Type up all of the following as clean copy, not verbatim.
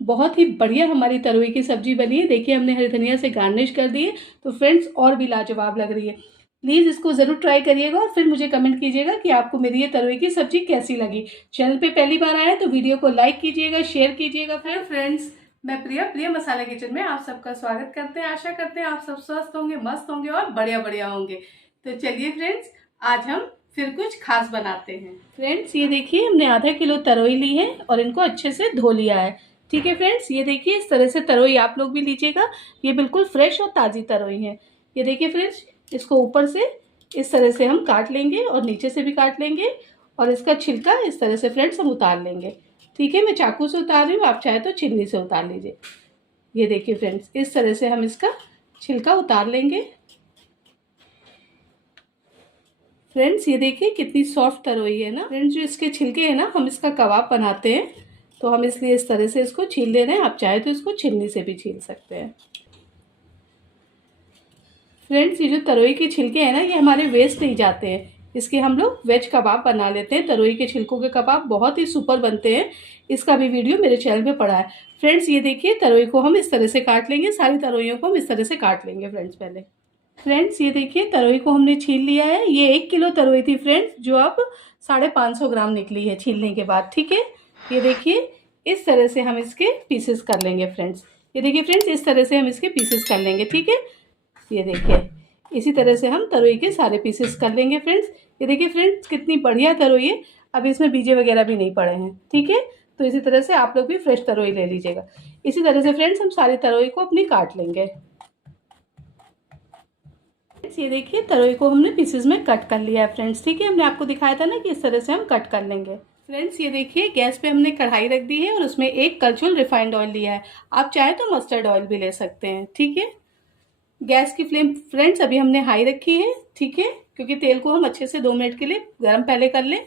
बहुत ही बढ़िया हमारी तरोई की सब्जी बनी है। देखिए हमने हरी धनिया से गार्निश कर दी है, तो फ्रेंड्स और भी लाजवाब लग रही है। प्लीज़ इसको ज़रूर ट्राई करिएगा और फिर मुझे कमेंट कीजिएगा कि आपको मेरी ये तरोई की सब्जी कैसी लगी। चैनल पे पहली बार आए तो वीडियो को लाइक कीजिएगा, शेयर कीजिएगा। फिर फ्रेंड्स, मैं प्रिया मसाला किचन में आप सबका स्वागत करते हैं। आशा करते हैं आप सब स्वस्थ होंगे, मस्त होंगे और बढ़िया बढ़िया होंगे। तो चलिए फ्रेंड्स, आज हम फिर कुछ खास बनाते हैं। फ्रेंड्स, ये देखिए हमने आधा किलो तरोई ली है और इनको अच्छे से धो लिया है। ठीक है फ्रेंड्स, ये देखिए इस तरह से तरोई आप लोग भी लीजिएगा। ये बिल्कुल फ्रेश और ताज़ी तरोई है। ये देखिए फ्रेंड्स, इसको ऊपर से इस तरह से हम काट लेंगे और नीचे से भी काट लेंगे और इसका छिलका इस तरह से फ्रेंड्स हम उतार लेंगे। ठीक है, मैं चाकू से उतार रही हूँ, आप चाहे तो छिलनी से उतार लीजिए। ये देखिए फ्रेंड्स, इस तरह से हम इसका छिलका उतार लेंगे। फ्रेंड्स, ये देखिए कितनी सॉफ्ट तरोई है ना। फ्रेंड्स, जो इसके छिलके हैं ना, हम इसका कबाब बनाते हैं, तो हम इसलिए इस तरह से इसको छील ले रहे हैं। आप चाहे तो इसको छिलनी से भी छील सकते हैं। फ्रेंड्स, ये जो तरोई के छिलके हैं ना, ये हमारे वेस्ट नहीं जाते हैं। इसके हम लोग वेज कबाब बना लेते हैं। तरोई के छिलकों के कबाब बहुत ही सुपर बनते हैं। इसका भी वीडियो मेरे चैनल पे पड़ा है। फ्रेंड्स, ये देखिए तरोई को हम इस तरह से काट लेंगे। सारी तरोइयों को हम इस तरह से काट लेंगे फ्रेंड्स पहले। फ्रेंड्स, ये देखिए तरोई को हमने छील लिया है। ये 1 किलो तरोई थी फ्रेंड्स, जो अब 550 ग्राम निकली है छीलने के बाद। ठीक है, ये देखिए इस तरह से हम इसके पीसेस कर लेंगे फ्रेंड्स। ये देखिए फ्रेंड्स, इस तरह से हम इसके पीसेस कर लेंगे। ठीक है, ये देखिए इसी तरह से हम तरोई के सारे पीसेस कर लेंगे फ्रेंड्स। ये देखिए फ्रेंड्स, कितनी बढ़िया तरोई है। अब इसमें बीजे वगैरह भी नहीं पड़े हैं। ठीक है, तो इसी तरह से आप लोग भी फ्रेश तरोई ले लीजिएगा। इसी तरह से फ्रेंड्स हम सारी तरोई को अपनी काट लेंगे। ये देखिए तरोई को हमने पीसेस में कट कर लिया है फ्रेंड्स। ठीक है, हमने आपको दिखाया था ना कि इस तरह से हम कट कर लेंगे। फ्रेंड्स, ये देखिए गैस पे हमने कढ़ाई रख दी है और उसमें 1 कलछुल रिफाइंड ऑयल लिया है। आप चाहे तो मस्टर्ड ऑयल भी ले सकते हैं। ठीक है, गैस की फ्लेम फ्रेंड्स अभी हमने हाई रखी है। ठीक है, क्योंकि तेल को हम अच्छे से 2 मिनट के लिए गर्म पहले कर लें।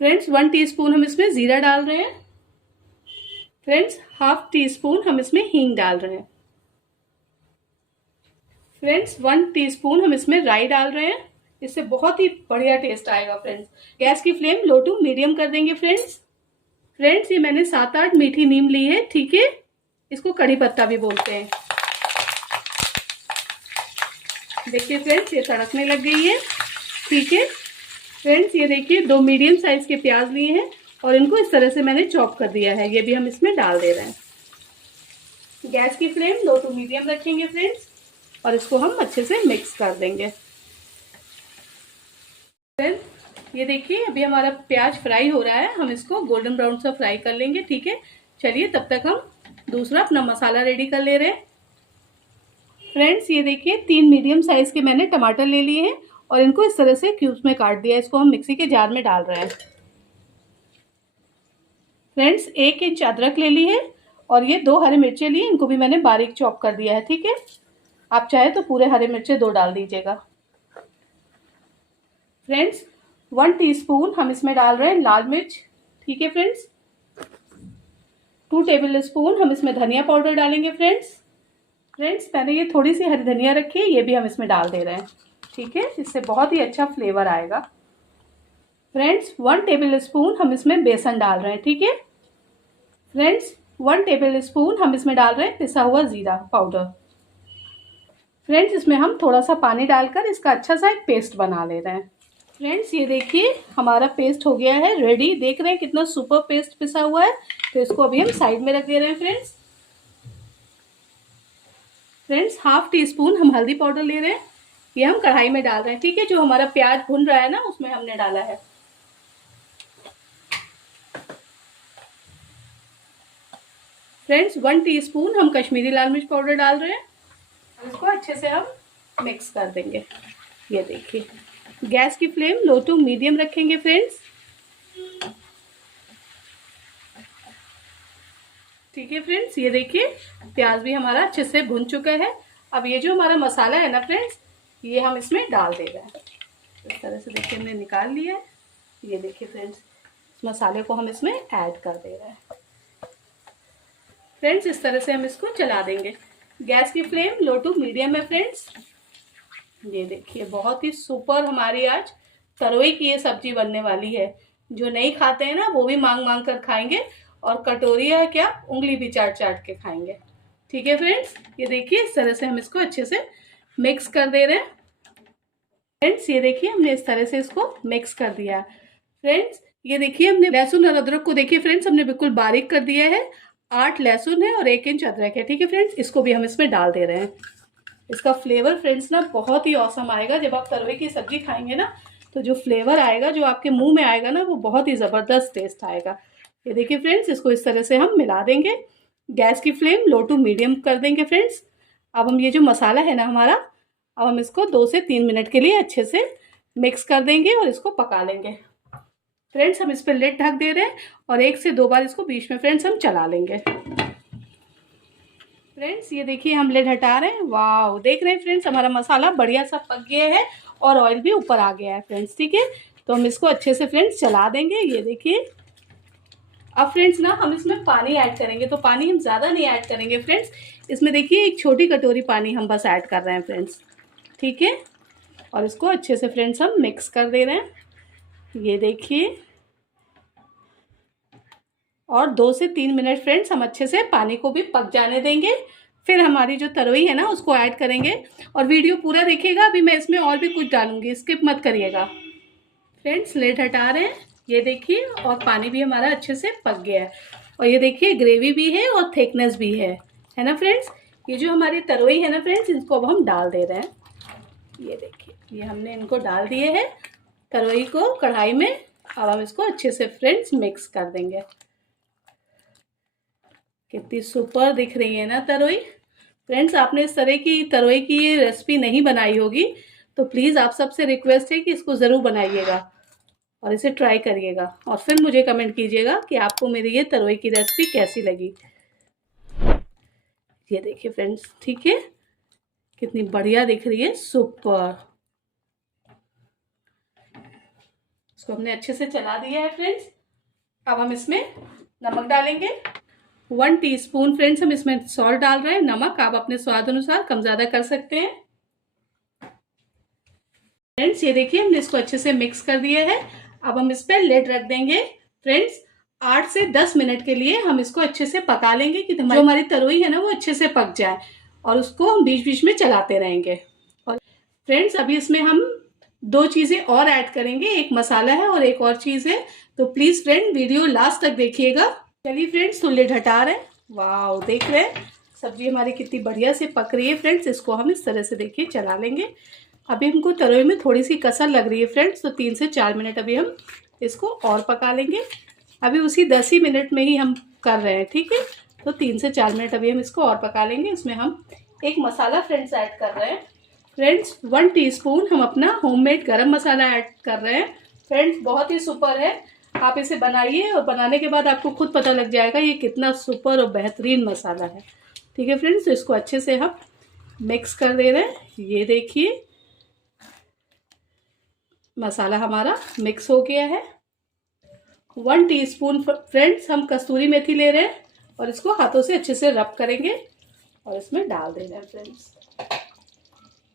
फ्रेंड्स, 1 टीस्पून हम इसमें जीरा डाल रहे हैं। फ्रेंड्स, हाफ टी स्पून हम इसमें हींग डाल रहे हैं। फ्रेंड्स, 1 टीस्पून हम इसमें राई डाल रहे हैं। इससे बहुत ही बढ़िया टेस्ट आएगा फ्रेंड्स। गैस की फ्लेम लो टू मीडियम कर देंगे फ्रेंड्स। फ्रेंड्स, ये मैंने 7-8 मीठी नीम ली है। ठीक है, इसको कड़ी पत्ता भी बोलते हैं। देखिए फ्रेंड्स, ये तड़कने लग गई है। ठीक है फ्रेंड्स, ये देखिए 2 मीडियम साइज के प्याज लिए हैं और इनको इस तरह से मैंने चॉप कर दिया है। ये भी हम इसमें डाल दे रहे हैं। गैस की फ्लेम लो टू मीडियम रखेंगे फ्रेंड्स और इसको हम अच्छे से मिक्स कर देंगे। फ्रेंड्स, ये देखिए अभी हमारा प्याज फ्राई हो रहा है। हम इसको गोल्डन ब्राउन सा फ्राई कर लेंगे। ठीक है, चलिए तब तक हम दूसरा अपना मसाला रेडी कर ले रहे हैं। फ्रेंड्स, ये देखिए 3 मीडियम साइज के मैंने टमाटर ले लिए हैं और इनको इस तरह से क्यूब्स में काट दिया है। इसको हम मिक्सी के जार में डाल रहे हैं। फ्रेंड्स, 1 इंच अदरक ले ली है और ये 2 हरी मिर्चें लिए, इनको भी मैंने बारीक चॉप कर दिया है। ठीक है, आप चाहे तो पूरे हरे मिर्चे 2 डाल दीजिएगा। फ्रेंड्स, 1 टीस्पून हम इसमें डाल रहे हैं लाल मिर्च। ठीक है फ्रेंड्स, 2 टेबल स्पून हम इसमें धनिया पाउडर डालेंगे फ्रेंड्स। फ्रेंड्स, मैंने ये थोड़ी सी हरी धनिया रखी है, ये भी हम इसमें डाल दे रहे हैं। ठीक है, इससे बहुत ही अच्छा फ्लेवर आएगा। फ्रेंड्स, 1 टेबल स्पून हम इसमें बेसन डाल रहे हैं। ठीक है फ्रेंड्स, 1 टेबल स्पून हम इसमें डाल रहे हैं पिसा हुआ जीरा पाउडर। फ्रेंड्स, इसमें हम थोड़ा सा पानी डालकर इसका अच्छा सा एक पेस्ट बना ले रहे हैं। फ्रेंड्स, ये देखिए हमारा पेस्ट हो गया है रेडी। देख रहे हैं कितना सुपर पेस्ट पिसा हुआ है। तो इसको अभी हम साइड में रख दे रहे हैं friends. Friends, half tea spoon हम हल्दी पाउडर ले रहे हैं। ये हम कढ़ाई में डाल रहे हैं। ठीक है, जो हमारा प्याज भुन रहा है ना, उसमें हमने डाला है। फ्रेंड्स, 1 टीस्पून हम कश्मीरी लाल मिर्च पाउडर डाल रहे हैं। इसको अच्छे से हम मिक्स कर देंगे। ये देखिए गैस की फ्लेम लो टू मीडियम रखेंगे फ्रेंड्स। ठीक है फ्रेंड्स, ये देखिए प्याज भी हमारा अच्छे से भुन चुका है। अब ये जो हमारा मसाला है ना फ्रेंड्स, ये हम इसमें डाल दे रहे हैं। इस तरह से देखिए हमने निकाल लिया है। ये देखिए फ्रेंड्स, इस मसाले को हम इसमें ऐड कर दे रहे हैं। फ्रेंड्स, इस तरह से हम इसको चला देंगे। गैस की फ्लेम लो टू मीडियम है फ्रेंड्स। ये देखिए बहुत ही सुपर हमारी आज तरोई की ये सब्जी बनने वाली है। जो नहीं खाते हैं ना, वो भी मांग मांग कर खाएंगे और कटोरी या क्या उंगली भी चाट चाट के खाएंगे। ठीक है फ्रेंड्स, ये देखिए इस तरह से हम इसको अच्छे से मिक्स कर दे रहे हैं। फ्रेंड्स ये देखिए हमने इस तरह से इसको मिक्स कर दिया। फ्रेंड्स ये देखिए हमने लहसुन और अदरक को देखिए फ्रेंड्स हमने बिल्कुल बारीक कर दिया है। 8 लहसुन है और 1 इंच अदरक है। ठीक है फ्रेंड्स, इसको भी हम इसमें डाल दे रहे हैं। इसका फ्लेवर फ्रेंड्स ना बहुत ही औसम आएगा। जब आप तरोई की सब्जी खाएंगे ना तो जो फ्लेवर आएगा, जो आपके मुंह में आएगा ना, वो बहुत ही ज़बरदस्त टेस्ट आएगा। ये देखिए फ्रेंड्स, इसको इस तरह से हम मिला देंगे। गैस की फ्लेम लो टू मीडियम कर देंगे फ्रेंड्स। अब हम ये जो मसाला है ना हमारा, अब हम इसको 2 से 3 मिनट के लिए अच्छे से मिक्स कर देंगे और इसको पका लेंगे। फ्रेंड्स हम इस पर लिड ढक दे रहे हैं और 1 से 2 बार इसको बीच में फ्रेंड्स हम चला लेंगे। फ्रेंड्स ये देखिए हम लिड हटा रहे हैं। वाह, देख रहे हैं फ्रेंड्स हमारा मसाला बढ़िया सा पक गया है और ऑयल भी ऊपर आ गया है फ्रेंड्स। ठीक है, तो हम इसको अच्छे से फ्रेंड्स चला देंगे। ये देखिए अब फ्रेंड्स ना हम इसमें पानी ऐड करेंगे, तो पानी हम ज़्यादा नहीं ऐड करेंगे फ्रेंड्स। इसमें देखिए 1 छोटी कटोरी पानी हम बस ऐड कर रहे हैं फ्रेंड्स। ठीक है, और इसको अच्छे से फ्रेंड्स हम मिक्स कर दे रहे हैं। ये देखिए, और 2 से 3 मिनट फ्रेंड्स हम अच्छे से पानी को भी पक जाने देंगे। फिर हमारी जो तरोई है ना उसको ऐड करेंगे। और वीडियो पूरा देखिएगा, अभी मैं इसमें और भी कुछ डालूंगी, स्किप मत करिएगा। फ्रेंड्स लिड हटा रहे हैं, ये देखिए, और पानी भी हमारा अच्छे से पक गया है। और ये देखिए ग्रेवी भी है और थिकनेस भी है ना फ्रेंड्स। ये जो हमारी तरोई है ना फ्रेंड्स, इसको अब हम डाल दे रहे हैं। ये देखिए, ये हमने इनको डाल दिए हैं तरोई को कढ़ाई में। अब हम इसको अच्छे से फ्रेंड्स मिक्स कर देंगे। कितनी सुपर दिख रही है ना तरोई। फ्रेंड्स आपने इस तरह की तरोई की ये रेसिपी नहीं बनाई होगी तो प्लीज़ आप सबसे रिक्वेस्ट है कि इसको ज़रूर बनाइएगा और इसे ट्राई करिएगा और फिर मुझे कमेंट कीजिएगा कि आपको मेरी ये तरोई की रेसिपी कैसी लगी। ये देखिए फ्रेंड्स, ठीक है, कितनी बढ़िया दिख रही है, सुपर। इसको हमने अच्छे से चला दिया है फ्रेंड्स। अब हम इसमें नमक डालेंगे। 1 टीस्पून फ्रेंड्स हम इसमें सॉल्ट डाल रहे हैं। नमक आप अपने स्वाद अनुसार कम ज़्यादा कर सकते हैं। फ्रेंड्स ये देखिए हमने इसको अच्छे से मिक्स कर दिया है। अब हम इस पर लिड रख देंगे फ्रेंड्स। 8 से 10 मिनट के लिए हम इसको अच्छे से पका लेंगे कि जो हमारी तरोई है ना वो अच्छे से पक जाए, और उसको हम बीच बीच में चलाते रहेंगे। और फ्रेंड्स अभी इसमें हम 2 चीज़ें और ऐड करेंगे, एक मसाला है और एक और चीज़ है, तो प्लीज़ फ्रेंड वीडियो लास्ट तक देखिएगा। चलिए फ्रेंड्स, तो लिड हटा रहे हैं। वाह, देख रहे हैं सब्जी हमारी कितनी बढ़िया से पक रही है फ्रेंड्स। इसको हम इस तरह से देखिए चला लेंगे। अभी हमको तरोई में थोड़ी सी कसर लग रही है फ्रेंड्स, तो 3 से 4 मिनट अभी हम इसको और पका लेंगे। अभी उसी 10 ही मिनट में ही हम कर रहे हैं। ठीक है, तो 3 से 4 मिनट अभी हम इसको और पका लेंगे। इसमें हम एक मसाला फ्रेंड्स ऐड कर रहे हैं। फ्रेंड्स 1 टीस्पून हम अपना होममेड गरम मसाला ऐड कर रहे हैं। फ्रेंड्स बहुत ही सुपर है, आप इसे बनाइए और बनाने के बाद आपको खुद पता लग जाएगा ये कितना सुपर और बेहतरीन मसाला है। ठीक है फ्रेंड्स, तो इसको अच्छे से हम मिक्स कर दे रहे हैं। ये देखिए मसाला हमारा मिक्स हो गया है। 1 टीस्पून फ्रेंड्स हम कस्तूरी मेथी ले रहे हैं और इसको हाथों से अच्छे से रब करेंगे और इसमें डाल दे रहे हैं फ्रेंड्स।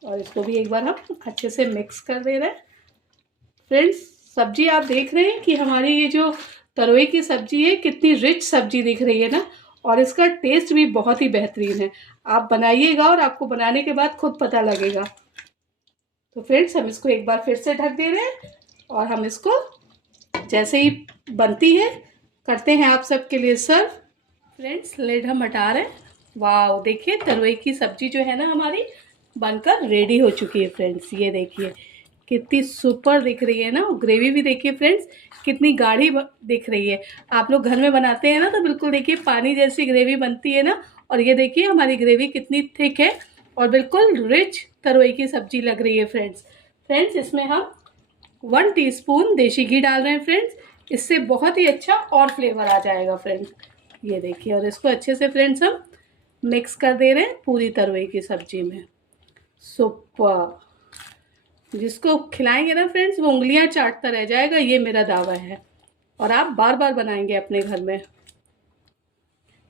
और इसको भी एक बार हम अच्छे से मिक्स कर दे रहे हैं। फ्रेंड्स सब्जी आप देख रहे हैं कि हमारी ये जो तरोई की सब्जी है कितनी रिच सब्जी दिख रही है ना, और इसका टेस्ट भी बहुत ही बेहतरीन है। आप बनाइएगा और आपको बनाने के बाद खुद पता लगेगा। तो फ्रेंड्स हम इसको एक बार फिर से ढक दे रहे हैं और हम इसको जैसे ही बनती है करते हैं आप सबके लिए सर्व। फ्रेंड्स लिड हम हटा रहे हैं। वाह, देखिए तरोई की सब्जी जो है ना हमारी बनकर रेडी हो चुकी है फ्रेंड्स। ये देखिए कितनी सुपर दिख रही है ना। ग्रेवी भी देखिए फ्रेंड्स कितनी गाढ़ी दिख रही है। आप लोग घर में बनाते हैं ना तो बिल्कुल देखिए पानी जैसी ग्रेवी बनती है ना, और ये देखिए हमारी ग्रेवी कितनी थिक है और बिल्कुल रिच तरोई की सब्जी लग रही है फ्रेंड्स इसमें हम 1 टीस्पून देसी घी डाल रहे हैं फ्रेंड्स। इससे बहुत ही अच्छा और फ्लेवर आ जाएगा फ्रेंड्स। ये देखिए, और इसको अच्छे से फ्रेंड्स हम मिक्स कर दे रहे हैं पूरी तरोई की सब्जी में। सुपर, जिसको खिलाएंगे ना फ्रेंड्स वो उंगलियां चाटता रह जाएगा, ये मेरा दावा है, और आप बार बार बनाएंगे अपने घर में।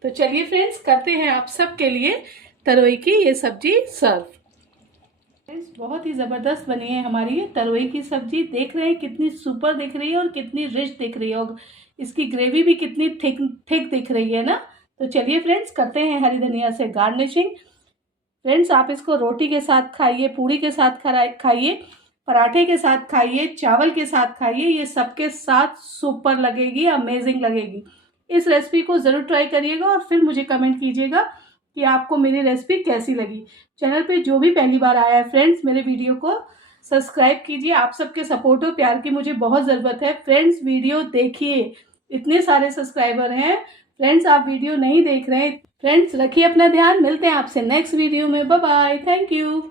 तो चलिए फ्रेंड्स करते हैं आप सबके लिए तरोई की ये सब्जी सर्व। फ्रेंड्स बहुत ही ज़बरदस्त बनी है हमारी ये तरोई की सब्जी। देख रहे हैं कितनी सुपर दिख रही है और कितनी रिच दिख रही है, और इसकी ग्रेवी भी कितनी थिक थिक दिख रही है ना। तो चलिए फ्रेंड्स करते हैं हरी धनिया से गार्निशिंग। फ्रेंड्स आप इसको रोटी के साथ खाइए, पूड़ी के साथ खाइए, पराठे के साथ खाइए, चावल के साथ खाइए, ये सबके साथ सुपर लगेगी, अमेजिंग लगेगी। इस रेसिपी को ज़रूर ट्राई करिएगा और फिर मुझे कमेंट कीजिएगा कि आपको मेरी रेसिपी कैसी लगी। चैनल पे जो भी पहली बार आया है फ्रेंड्स, मेरे वीडियो को सब्सक्राइब कीजिए। आप सबके सपोर्ट और प्यार की मुझे बहुत ज़रूरत है। फ्रेंड्स वीडियो देखिए, इतने सारे सब्सक्राइबर हैं। फ्रेंड्स आप वीडियो नहीं देख रहे हैं। फ्रेंड्स रखिए अपना ध्यान, मिलते हैं आपसे नेक्स्ट वीडियो में। Bye bye, thank you.